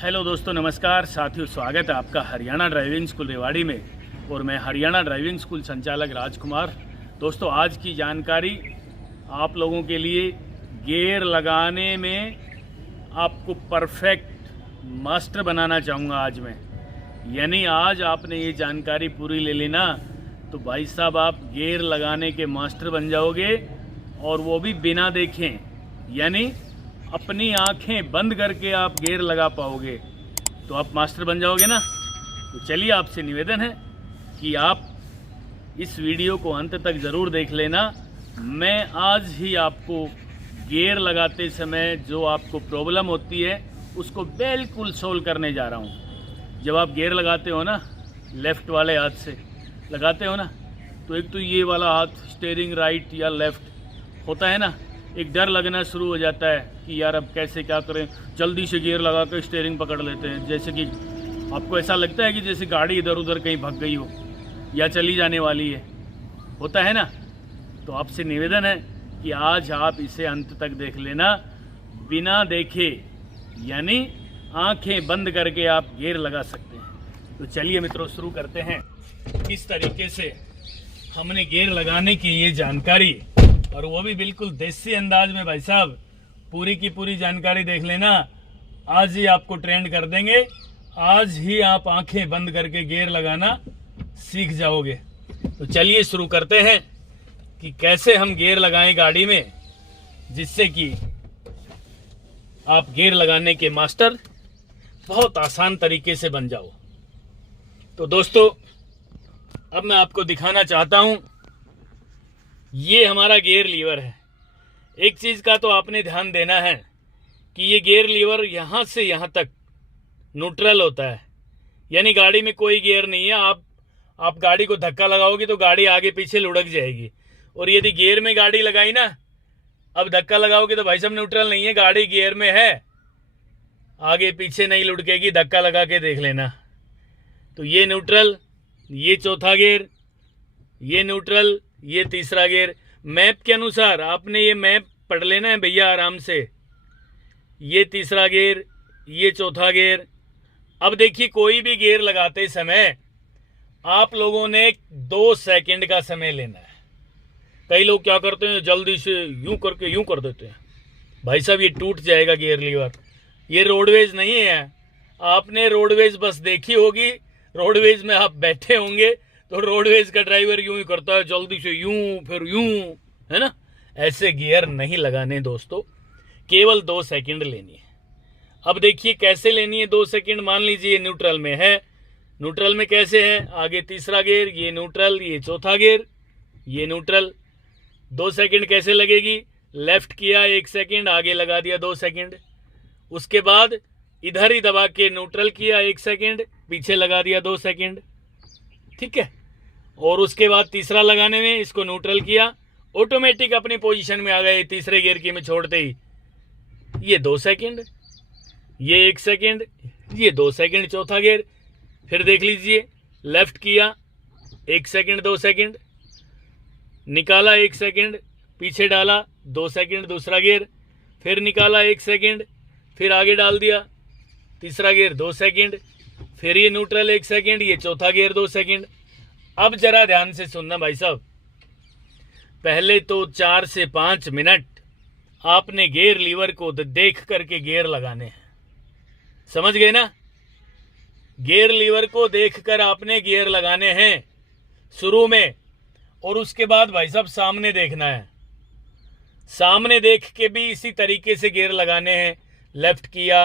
Hello दोस्तों, नमस्कार साथियों, स्वागत है आपका हरियाणा ड्राइविंग स्कूल रेवाड़ी में और मैं हरियाणा ड्राइविंग स्कूल संचालक राजकुमार। दोस्तों, आज की जानकारी आप लोगों के लिए गियर लगाने में आपको परफेक्ट मास्टर बनाना चाहूँगा आज मैं। यानी आज आपने ये जानकारी पूरी ले लेना तो भाई साहब आप गियर लगाने के मास्टर बन जाओगे, और वो भी बिना देखें, यानी अपनी आंखें बंद करके आप गियर लगा पाओगे तो आप मास्टर बन जाओगे ना। तो चलिए, आपसे निवेदन है कि आप इस वीडियो को अंत तक ज़रूर देख लेना। मैं आज ही आपको गियर लगाते समय जो आपको प्रॉब्लम होती है उसको बिल्कुल सोल्व करने जा रहा हूँ। जब आप गियर लगाते हो ना, लेफ़्ट वाले हाथ से लगाते हो ना, तो एक तो ये वाला हाथ स्टीयरिंग राइट या लेफ़्ट होता है ना, एक डर लगना शुरू हो जाता है कि यार अब कैसे क्या करें, जल्दी से गियर लगा कर स्टीयरिंग पकड़ लेते हैं। जैसे कि आपको ऐसा लगता है कि जैसे गाड़ी इधर उधर कहीं भाग गई हो या चली जाने वाली है, होता है ना। तो आपसे निवेदन है कि आज आप इसे अंत तक देख लेना, बिना देखे, यानी आंखें बंद करके आप गियर लगा सकते हैं। तो चलिए मित्रों, शुरू करते हैं। किस तरीके से हमने गियर लगाने की ये जानकारी, और वो भी बिल्कुल देसी अंदाज में, भाई साहब पूरी की पूरी जानकारी देख लेना। आज ही आपको ट्रेंड कर देंगे, आज ही आप आंखें बंद करके गियर लगाना सीख जाओगे। तो चलिए शुरू करते हैं कि कैसे हम गियर लगाएं गाड़ी में, जिससे कि आप गियर लगाने के मास्टर बहुत आसान तरीके से बन जाओ। तो दोस्तों, अब मैं आपको दिखाना चाहता हूं, ये हमारा गियर लीवर है। एक चीज़ का तो आपने ध्यान देना है कि ये गियर लीवर यहाँ से यहाँ तक न्यूट्रल होता है, यानी गाड़ी में कोई गियर नहीं है। आप गाड़ी को धक्का लगाओगे तो गाड़ी आगे पीछे लुढ़क जाएगी, और यदि गियर में गाड़ी लगाई ना, अब धक्का लगाओगे तो भाई साहब न्यूट्रल नहीं है, गाड़ी गियर में है, आगे पीछे नहीं लुढ़केगी। धक्का लगा के देख लेना। तो ये न्यूट्रल, ये चौथा गियर, ये न्यूट्रल, ये तीसरा गियर। मैप के अनुसार आपने ये मैप पढ़ लेना है भैया आराम से। ये तीसरा गियर, ये चौथा गियर। अब देखिए, कोई भी गियर लगाते समय आप लोगों ने 2 सेकंड का समय लेना है। कई लोग क्या करते हैं, जल्दी से यूं करके यूं कर देते हैं। भाई साहब, ये टूट जाएगा गियर लीवर। ये रोडवेज नहीं है। आपने रोडवेज बस देखी होगी, रोडवेज में आप बैठे होंगे तो रोडवेज का ड्राइवर यूं ही करता है, जल्दी से यूं फिर यूं, है ना। ऐसे गियर नहीं लगाने दोस्तों, केवल 2 सेकंड लेनी है। अब देखिए कैसे लेनी है 2 सेकंड। मान लीजिए न्यूट्रल में है। न्यूट्रल में कैसे है, आगे तीसरा गियर, ये न्यूट्रल, ये चौथा गियर, ये न्यूट्रल। 2 सेकंड कैसे लगेगी, लेफ्ट किया 1 सेकंड, आगे लगा दिया 2 सेकंड। उसके बाद इधर ही दबा के न्यूट्रल किया 1 सेकंड, पीछे लगा दिया 2 सेकंड, ठीक है। और उसके बाद तीसरा लगाने में इसको न्यूट्रल किया, ऑटोमेटिक अपनी पोजीशन में आ गए तीसरे गियर की में छोड़ते ही। ये 2 सेकंड, ये 1 सेकंड, ये 2 सेकंड चौथा गियर। फिर देख लीजिए, लेफ्ट किया 1 सेकंड 2 सेकंड, निकाला 1 सेकंड, पीछे डाला 2 सेकंड दूसरा गियर, फिर निकाला 1 सेकंड, फिर आगे डाल दिया तीसरा गियर 2 सेकंड, फिर ये न्यूट्रल 1 सेकंड, ये चौथा गियर 2 सेकंड। अब जरा ध्यान से सुनना भाई साहब, पहले तो 4 से 5 मिनट आपने गियर लीवर को देख करके गियर लगाने हैं। समझ गए ना। गियर लीवर को देखकर आपने गियर लगाने हैं शुरू में, और उसके बाद भाई साहब सामने देखना है। सामने देख के भी इसी तरीके से गियर लगाने हैं। लेफ्ट किया,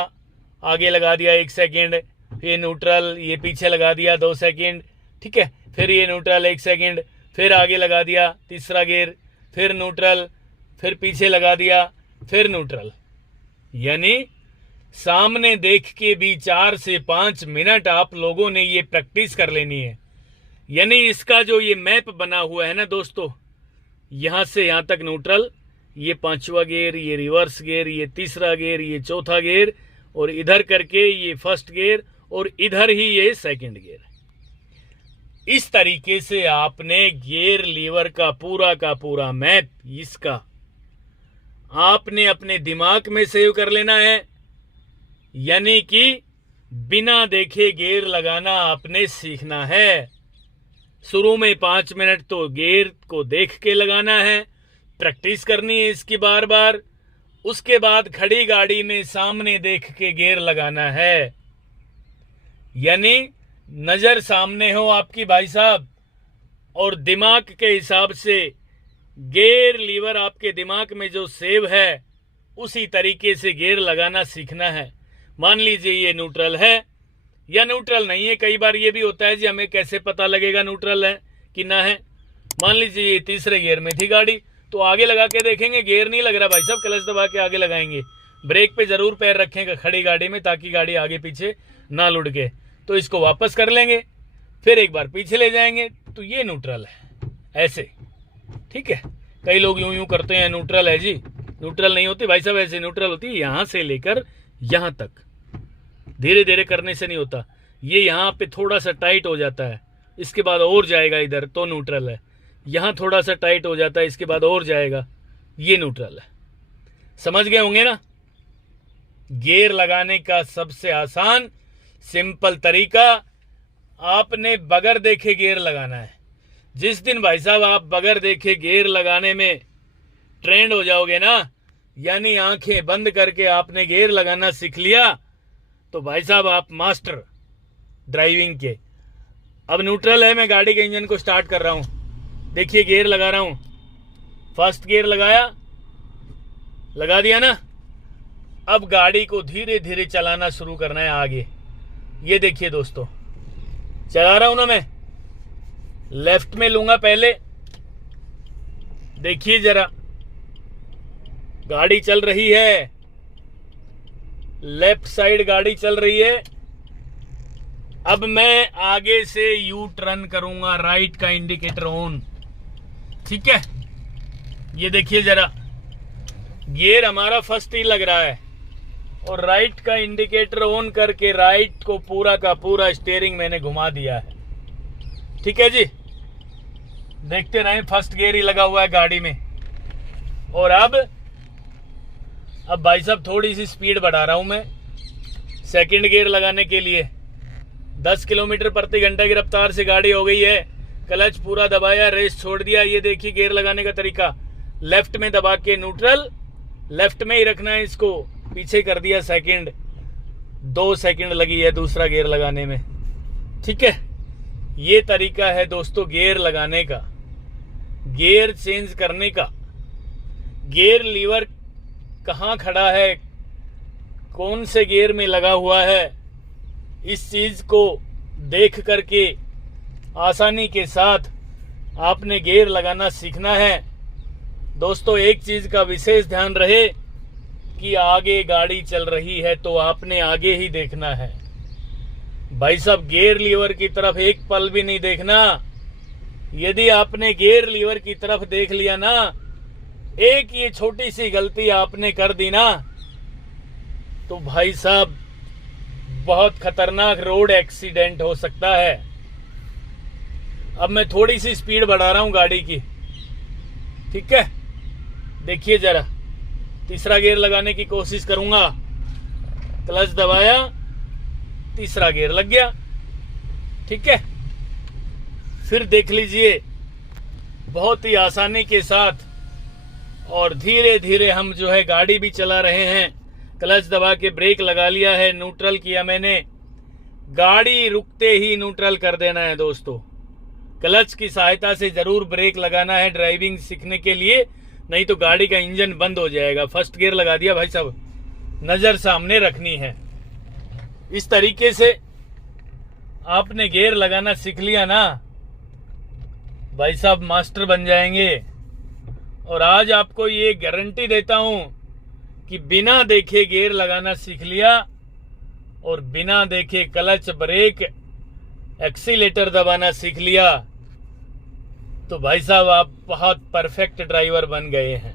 आगे लगा दिया 1 सेकंड, फिर न्यूट्रल, ये पीछे लगा दिया 2 सेकंड, ठीक है। फिर ये न्यूट्रल 1 सेकंड, फिर आगे लगा दिया तीसरा गियर, फिर न्यूट्रल, फिर पीछे लगा दिया, फिर न्यूट्रल। यानी सामने देख के भी 4 से 5 मिनट आप लोगों ने ये प्रैक्टिस कर लेनी है। यानी इसका जो ये मैप बना हुआ है ना दोस्तों, यहाँ से यहाँ तक न्यूट्रल, ये 5वां गियर, ये रिवर्स गियर, ये तीसरा गियर, ये चौथा गियर, और इधर करके ये फर्स्ट गियर, और इधर ही ये सेकंड गियर। इस तरीके से आपने गियर लीवर का पूरा मैप इसका आपने अपने दिमाग में सेव कर लेना है। यानी कि बिना देखे गियर लगाना आपने सीखना है। शुरू में 5 मिनट तो गियर को देख के लगाना है, प्रैक्टिस करनी है इसकी बार बार। उसके बाद खड़ी गाड़ी में सामने देख के गियर लगाना है, यानी नजर सामने हो आपकी भाई साहब, और दिमाग के हिसाब से गियर लीवर आपके दिमाग में जो सेव है उसी तरीके से गियर लगाना सीखना है। मान लीजिए ये न्यूट्रल है या न्यूट्रल नहीं है। कई बार ये भी होता है जी हमें कैसे पता लगेगा न्यूट्रल है कि ना है। मान लीजिए ये तीसरे गियर में थी गाड़ी, तो आगे लगा के देखेंगे गियर नहीं लग रहा भाई साहब, क्लच दबा के आगे लगाएंगे। ब्रेक पे जरूर पैर रखेंगे खड़ी गाड़ी में ताकि गाड़ी आगे पीछे ना लुढ़के। तो इसको वापस कर लेंगे, फिर एक बार पीछे ले जाएंगे, तो ये न्यूट्रल है ऐसे। ठीक है, कई लोग यूं यूं करते हैं न्यूट्रल है जी, न्यूट्रल नहीं होती भाई साहब, ऐसे न्यूट्रल होती है यहां से लेकर यहां तक, धीरे धीरे करने से नहीं होता। ये यहाँ पे थोड़ा सा टाइट हो जाता है, इसके बाद और जाएगा इधर, तो न्यूट्रल है। यहाँ थोड़ा सा टाइट हो जाता है, इसके बाद और जाएगा, ये न्यूट्रल है। समझ गए होंगे ना। गियर लगाने का सबसे आसान सिंपल तरीका, आपने बगैर देखे गियर लगाना है। जिस दिन भाई साहब आप बगैर देखे गियर लगाने में ट्रेंड हो जाओगे ना, यानी आंखें बंद करके आपने गियर लगाना सीख लिया, तो भाई साहब आप मास्टर ड्राइविंग के। अब न्यूट्रल है, मैं गाड़ी के इंजन को स्टार्ट कर रहा हूं, देखिए गियर लगा रहा हूं। फर्स्ट गियर लगाया, लगा दिया ना। अब गाड़ी को धीरे धीरे चलाना शुरू करना है आगे। ये देखिए दोस्तों, चला रहा हूं ना मैं। लेफ्ट में लूंगा पहले, देखिए जरा गाड़ी चल रही है, लेफ्ट साइड गाड़ी चल रही है। अब मैं आगे से यू टर्न करूंगा, राइट का इंडिकेटर ऑन। ठीक है, ये देखिए जरा, गियर हमारा फर्स्ट ही लग रहा है और राइट का इंडिकेटर ऑन करके राइट को पूरा का पूरा स्टीयरिंग मैंने घुमा दिया है। ठीक है जी, देखते रहें, फर्स्ट गियर ही लगा हुआ है गाड़ी में। और अब भाई साहब थोड़ी सी स्पीड बढ़ा रहा हूं मैं सेकंड गियर लगाने के लिए। 10 किलोमीटर प्रति घंटा की रफ्तार से गाड़ी हो गई है। क्लच पूरा दबाया, रेस छोड़ दिया। ये देखिए गियर लगाने का तरीका, लेफ्ट में दबा के न्यूट्रल, लेफ्ट में ही रखना है इसको, पीछे कर दिया सेकंड, 2 सेकंड लगी है दूसरा गियर लगाने में। ठीक है, ये तरीका है दोस्तों गियर लगाने का, गियर चेंज करने का। गियर लीवर कहाँ खड़ा है, कौन से गियर में लगा हुआ है, इस चीज को देख करके आसानी के साथ आपने गियर लगाना सीखना है। दोस्तों एक चीज का विशेष ध्यान रहे कि आगे गाड़ी चल रही है तो आपने आगे ही देखना है भाई साहब, गियर लीवर की तरफ एक पल भी नहीं देखना। यदि आपने गियर लीवर की तरफ देख लिया ना, एक ये छोटी सी गलती आपने कर दी ना, तो भाई साहब बहुत खतरनाक रोड एक्सीडेंट हो सकता है। अब मैं थोड़ी सी स्पीड बढ़ा रहा हूं गाड़ी की। ठीक है, देखिए जरा, तीसरा गियर लगाने की कोशिश करूंगा, क्लच दबाया, तीसरा गियर लग गया। ठीक है, फिर देख लीजिए, बहुत ही आसानी के साथ और धीरे धीरे हम जो है गाड़ी भी चला रहे हैं। क्लच दबा के ब्रेक लगा लिया है, न्यूट्रल किया मैंने। गाड़ी रुकते ही न्यूट्रल कर देना है दोस्तों। क्लच की सहायता से जरूर ब्रेक लगाना है ड्राइविंग सीखने के लिए, नहीं तो गाड़ी का इंजन बंद हो जाएगा। फर्स्ट गियर लगा दिया भाई साहब, नजर सामने रखनी है। इस तरीके से आपने गियर लगाना सीख लिया ना भाई साहब, मास्टर बन जाएंगे। और आज आपको ये गारंटी देता हूं कि बिना देखे गियर लगाना सीख लिया और बिना देखे क्लच ब्रेक एक्सीलेटर दबाना सीख लिया, तो भाई साहब आप बहुत परफेक्ट ड्राइवर बन गए हैं।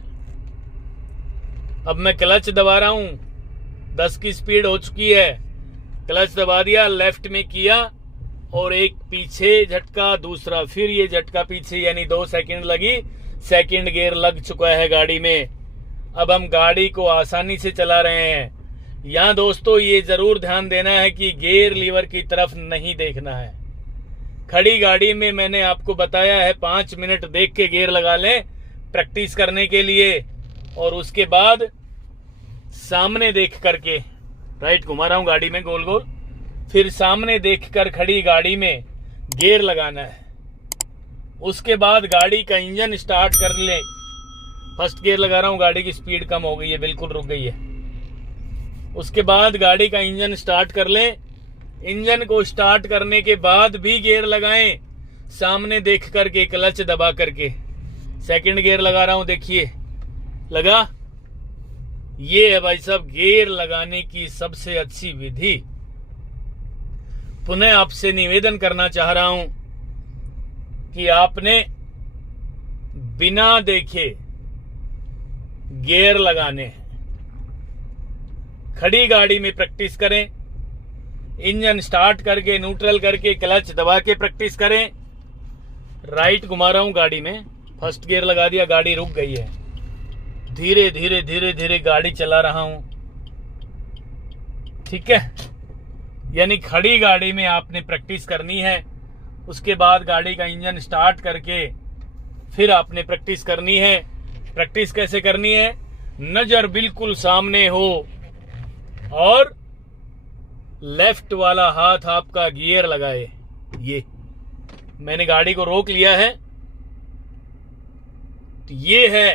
अब मैं क्लच दबा रहा हूं, 10 की स्पीड हो चुकी है। क्लच दबा दिया, लेफ्ट में किया और एक पीछे झटका, दूसरा फिर ये झटका पीछे, यानी 2 सेकंड लगी। सेकंड गियर लग चुका है गाड़ी में। अब हम गाड़ी को आसानी से चला रहे हैं। यहाँ दोस्तों ये जरूर ध्यान देना है कि गियर लीवर की तरफ नहीं देखना है। खड़ी गाड़ी में मैंने आपको बताया है 5 मिनट देख के गियर लगा लें प्रैक्टिस करने के लिए, और उसके बाद सामने देख करके राइट घुमा रहा हूं गाड़ी में गोल गोल, फिर सामने देखकर खड़ी गाड़ी में गियर लगाना है। उसके बाद गाड़ी का इंजन स्टार्ट कर ले। फर्स्ट गियर लगा रहा हूं, गाड़ी की स्पीड कम हो गई है, बिल्कुल रुक गई है। उसके बाद गाड़ी का इंजन स्टार्ट कर ले। इंजन को स्टार्ट करने के बाद भी गियर लगाएं, सामने देख करके, क्लच दबा करके। सेकंड गियर लगा रहा हूं, देखिए लगा। ये है भाई साहब गियर लगाने की सबसे अच्छी विधि। पुनः आपसे निवेदन करना चाह रहा हूं कि आपने बिना देखे गियर लगाने हैं। खड़ी गाड़ी में प्रैक्टिस करें, इंजन स्टार्ट करके, न्यूट्रल करके, क्लच दबा के प्रैक्टिस करें। राइट घुमा रहा हूं गाड़ी में, फर्स्ट गियर लगा दिया, गाड़ी रुक गई है। धीरे धीरे धीरे धीरे गाड़ी चला रहा हूं, ठीक है। यानी खड़ी गाड़ी में आपने प्रैक्टिस करनी है। उसके बाद गाड़ी का इंजन स्टार्ट करके फिर आपने प्रैक्टिस करनी है। प्रैक्टिस कैसे करनी है? नजर बिल्कुल सामने हो और लेफ्ट वाला हाथ आपका गियर लगाए। ये मैंने गाड़ी को रोक लिया है। तो ये है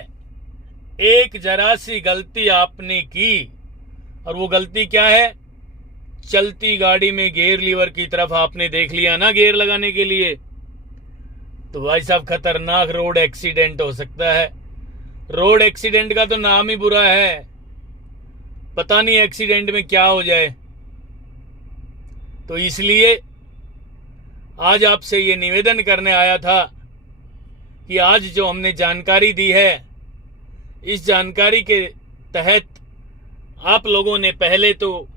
एक जरा सी गलती आपने की, और वो गलती क्या है? चलती गाड़ी में गियर लीवर की तरफ आपने देख लिया ना गियर लगाने के लिए, तो भाई साहब खतरनाक रोड एक्सीडेंट हो सकता है। रोड एक्सीडेंट का तो नाम ही बुरा है, पता नहीं एक्सीडेंट में क्या हो जाए। तो इसलिए आज आपसे ये निवेदन करने आया था कि आज जो हमने जानकारी दी है, इस जानकारी के तहत आप लोगों ने पहले तो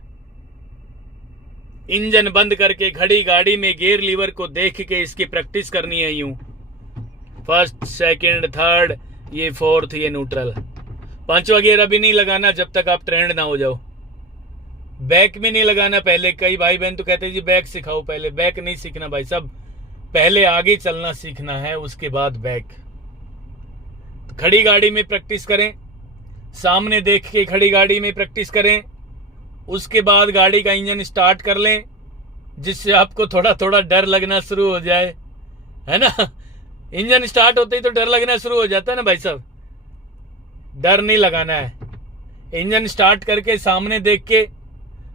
इंजन बंद करके खड़ी गाड़ी में गियर लीवर को देख के इसकी प्रैक्टिस करनी है। यूं फर्स्ट, सेकंड, थर्ड, ये फोर्थ, ये न्यूट्रल। 5वां गियर अभी नहीं लगाना जब तक आप ट्रेंड ना हो जाओ। बैक में नहीं लगाना पहले। कई भाई बहन तो कहते हैं जी बैक सिखाओ पहले। बैक नहीं सीखना भाई साहब, पहले आगे चलना सीखना है, उसके बाद बैक। तो खड़ी गाड़ी में प्रैक्टिस करें, सामने देख के खड़ी गाड़ी में प्रैक्टिस करें। उसके बाद गाड़ी का इंजन स्टार्ट कर लें, जिससे आपको थोड़ा थोड़ा डर लगना शुरू हो जाए, है ना। इंजन स्टार्ट होते ही तो डर लगना शुरू हो जाता है ना भाई साहब। डर नहीं लगाना है। इंजन स्टार्ट करके सामने देख के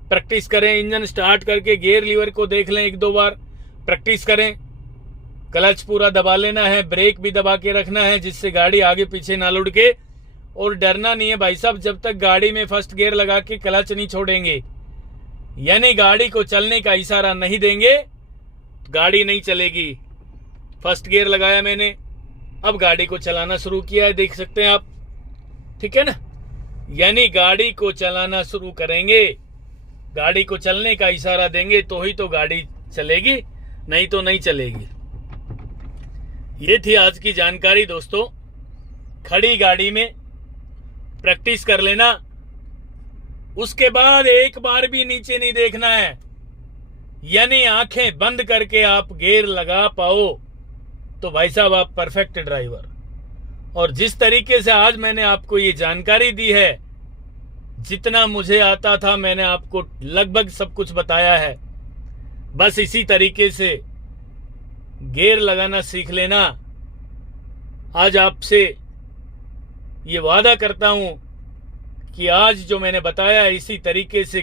प्रैक्टिस करें। इंजन स्टार्ट करके गियर लीवर को देख लें, 1-2 बार प्रैक्टिस करें। क्लच पूरा दबा लेना है, ब्रेक भी दबा के रखना है, जिससे गाड़ी आगे पीछे ना लुढ़के। और डरना नहीं है भाई साहब, जब तक गाड़ी में फर्स्ट गियर लगा के क्लच नहीं छोड़ेंगे, यानी गाड़ी को चलने का इशारा नहीं देंगे, गाड़ी नहीं चलेगी। फर्स्ट गियर लगाया मैंने, अब गाड़ी को चलाना शुरू किया है, देख सकते हैं आप, ठीक है ना। यानी गाड़ी को चलाना शुरू करेंगे, गाड़ी को चलने का इशारा देंगे तो ही तो गाड़ी चलेगी, नहीं तो नहीं चलेगी। ये थी आज की जानकारी दोस्तों। खड़ी गाड़ी में प्रैक्टिस कर लेना, उसके बाद एक बार भी नीचे नहीं देखना है। यानी आंखें बंद करके आप गियर लगा पाओ तो भाई साहब आप परफेक्ट ड्राइवर। और जिस तरीके से आज मैंने आपको ये जानकारी दी है, जितना मुझे आता था मैंने आपको लगभग सब कुछ बताया है। बस इसी तरीके से गियर लगाना सीख लेना। आज आपसे ये वादा करता हूं कि आज जो मैंने बताया इसी तरीके से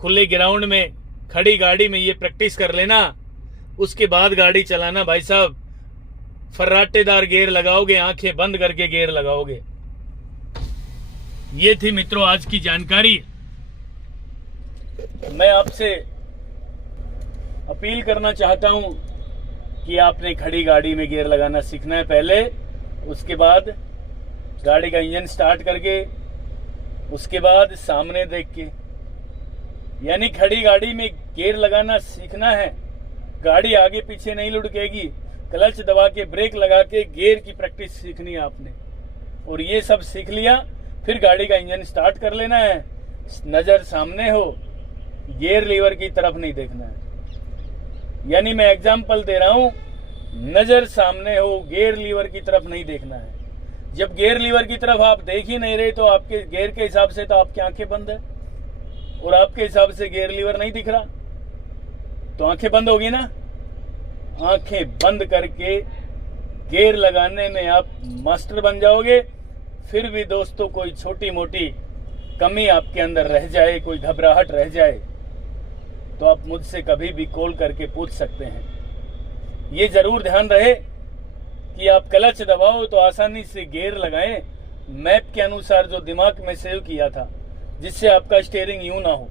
खुले ग्राउंड में खड़ी गाड़ी में ये प्रैक्टिस कर लेना। उसके बाद गाड़ी चलाना भाई साहब, फर्राटेदार गियर लगाओगे, आंखें बंद करके गियर लगाओगे। ये थी मित्रों आज की जानकारी। मैं आपसे अपील करना चाहता हूं कि आपने खड़ी गाड़ी में गियर लगाना सीखना है पहले, उसके बाद गाड़ी का इंजन स्टार्ट करके, उसके बाद सामने देख के। यानी खड़ी गाड़ी में गियर लगाना सीखना है, गाड़ी आगे पीछे नहीं लुढ़केगी। क्लच दबा के, ब्रेक लगा के गियर की प्रैक्टिस सीखनी है आपने। और ये सब सीख लिया, फिर गाड़ी का इंजन स्टार्ट कर लेना है। नजर सामने हो, गियर लीवर की तरफ नहीं देखना है। यानी मैं एग्जाम्पल दे रहा हूं, नजर सामने हो, गियर लीवर की तरफ नहीं देखना है। जब गियर लीवर की तरफ आप देख ही नहीं रहे तो आपके गियर के हिसाब से तो आपकी आंखें बंद है और आपके हिसाब से गियर लीवर नहीं दिख रहा, तो आंखें बंद होगी ना। आंखें बंद करके गियर लगाने में आप मास्टर बन जाओगे। फिर भी दोस्तों कोई छोटी मोटी कमी आपके अंदर रह जाए, कोई घबराहट रह जाए, तो आप मुझसे कभी भी कॉल करके पूछ सकते हैं। ये जरूर ध्यान रहे कि आप क्लच दबाओ तो आसानी से गियर लगाएं, मैप के अनुसार जो दिमाग में सेव किया था, जिससे आपका स्टीयरिंग यूं ना हो।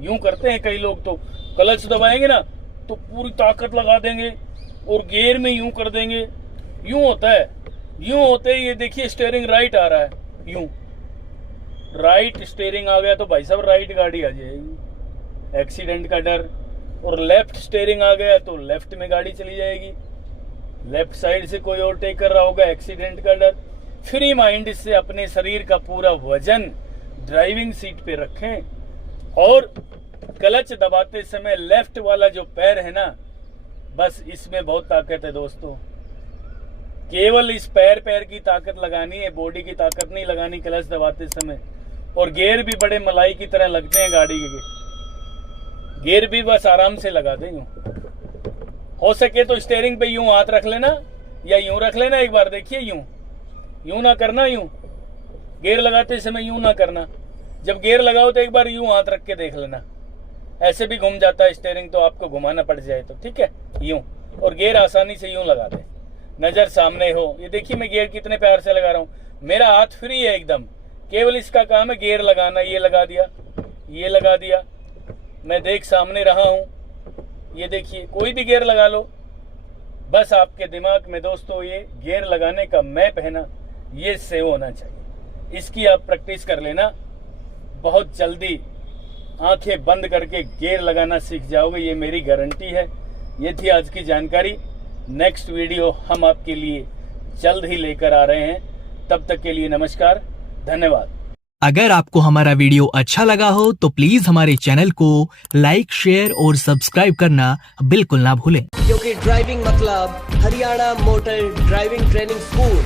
यूं करते हैं कई लोग, तो क्लच दबाएंगे ना तो पूरी ताकत लगा देंगे और गियर में यूं कर देंगे। यूं होता है, यूं होते ही ये देखिए स्टीयरिंग राइट आ रहा है, यूं राइट स्टीयरिंग आ गया तो भाई साहब राइट गाड़ी आ जाएगी, एक्सीडेंट का डर। और लेफ्ट स्टीयरिंग आ गया तो लेफ्ट में गाड़ी चली जाएगी, लेफ्ट साइड से कोई ओवरटेक कर रहा होगा, एक्सीडेंट का डर। फ्री माइंड से अपने शरीर का पूरा वजन ड्राइविंग सीट पे रखें और क्लच दबाते समय लेफ्ट वाला जो पैर है ना, बस इसमें बहुत ताकत है दोस्तों। केवल इस पैर की ताकत लगानी है, बॉडी की ताकत नहीं लगानी क्लच दबाते समय। और गियर भी बड़े मलाई की तरह लगते हैं गाड़ी के, गियर भी बस आराम से लगा दें। यूं हो सके तो स्टीयरिंग पे यूं हाथ रख लेना या यूं रख लेना, एक बार देखिए, यूं ना करना, यूं गियर लगाते समय यूं ना करना। जब गियर लगाओ तो एक बार यूं हाथ रख के देख लेना, ऐसे भी घूम जाता है स्टीयरिंग तो आपको घुमाना पड़ जाए तो ठीक है, यूं। और गियर आसानी से यूं लगा दे, नजर सामने हो। ये देखिए मैं गियर कितने प्यार से लगा रहा हूं, मेरा हाथ फ्री है एकदम, केवल इसका काम है गियर लगाना। ये लगा दिया, ये लगा दिया, मैं देख सामने रहा हूं। ये देखिए कोई भी गियर लगा लो, बस आपके दिमाग में दोस्तों ये गियर लगाने का मैप है ना, ये सेव होना चाहिए। इसकी आप प्रैक्टिस कर लेना, बहुत जल्दी आंखें बंद करके गियर लगाना सीख जाओगे, ये मेरी गारंटी है। ये थी आज की जानकारी। नेक्स्ट वीडियो हम आपके लिए जल्द ही लेकर आ रहे हैं, तब तक के लिए नमस्कार, धन्यवाद। अगर आपको हमारा वीडियो अच्छा लगा हो तो प्लीज हमारे चैनल को लाइक, शेयर और सब्सक्राइब करना बिल्कुल ना भूलें, क्योंकि ड्राइविंग मतलब Haryana motor driving training school.